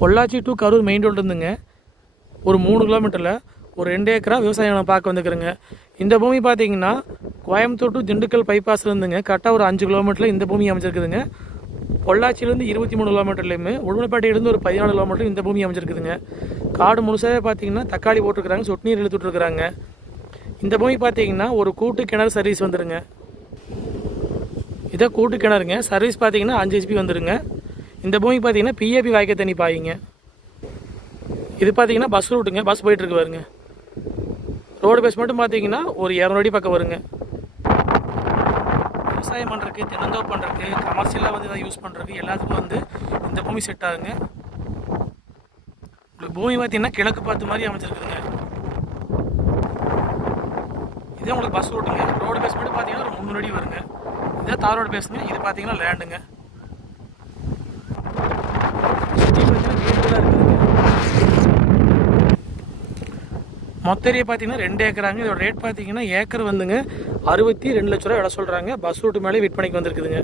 Pollachi to Karur main road இருந்துங்க ஒரு 3 கிலோமீட்டரில் ஒரு 2 ஏக்கரா விவசாயம் நான் பார்க்க வந்துக்கிறேங்க. இந்த பூமி பார்த்தீங்கன்னா கோயம்புத்தூர் டு திண்டுக்கல் பைபாஸ் இருந்துங்க கரெக்டாக ஒரு 5 கிலோமீட்டரில் இந்த பூமி அமைச்சிருக்குதுங்க. பொள்ளாச்சியிலேருந்து 23 கிலோமீட்டர்லேயுமே உடுமலைப்பேட்டையிலேருந்து ஒரு 14 கிலோமீட்டர் இந்த பூமி அமைச்சிருக்குதுங்க. காடு முழுசாகவே பார்த்தீங்கன்னா தக்காளி போட்டுருக்குறாங்க, சொட்டு நீர் இழுத்துட்ருக்குறாங்க. இந்த பூமி பார்த்தீங்கன்னா ஒரு கூட்டு கிணறு சர்வீஸ் வந்துடுங்க. இதை கூட்டு கிணறுங்க, சர்வீஸ் பார்த்தீங்கன்னா 5 HP வந்துடுங்க. இந்த பூமி பார்த்தீங்கன்னா பிஏபி வாய்க்க தண்ணி பாயிங்க. இது பார்த்தீங்கன்னா பஸ் ரூட்டுங்க, பஸ் போயிட்டுருக்கு வருங்க. ரோடு பேஸ் மட்டும் பார்த்தீங்கன்னா ஒரு 200 அடி பக்கம் வருங்க. விவசாயம் பண்ணுறதுக்கு, தென்னந்தோப்பு பண்ணுறதுக்கு, கமர்ஷியலாக வந்து எதாவது யூஸ் பண்ணுறதுக்கு எல்லாத்துக்கும் வந்து இந்த பூமி செட் ஆகுங்க. உங்களுக்கு பூமி பார்த்தீங்கன்னா கிழக்கு பார்த்து மாதிரி அமைச்சிருக்குதுங்க. இதே உங்களுக்கு பஸ் ரூட்டுங்க. ரோடு பேஸ் மட்டும் பார்த்தீங்கன்னா ஒரு 300 அடி வருங்க. இதே தார் ரோடு பேஸுங்க. இது பார்த்தீங்கன்னா லேண்டுங்க. சுற்றி பார்த்தீங்கன்னா வீடுகளாக இருக்குதுங்க. மொத்த ஏரியா பார்த்தீங்கன்னா 2 ஏக்கராங்க. இதோட ரேட் பார்த்தீங்கன்னா ஏக்கர் வந்துங்க 62 லட்ச ரூபா விலை சொல்கிறாங்க. பஸ் ரூட்டு மேலே விற்பனைக்கு வந்துருக்குதுங்க.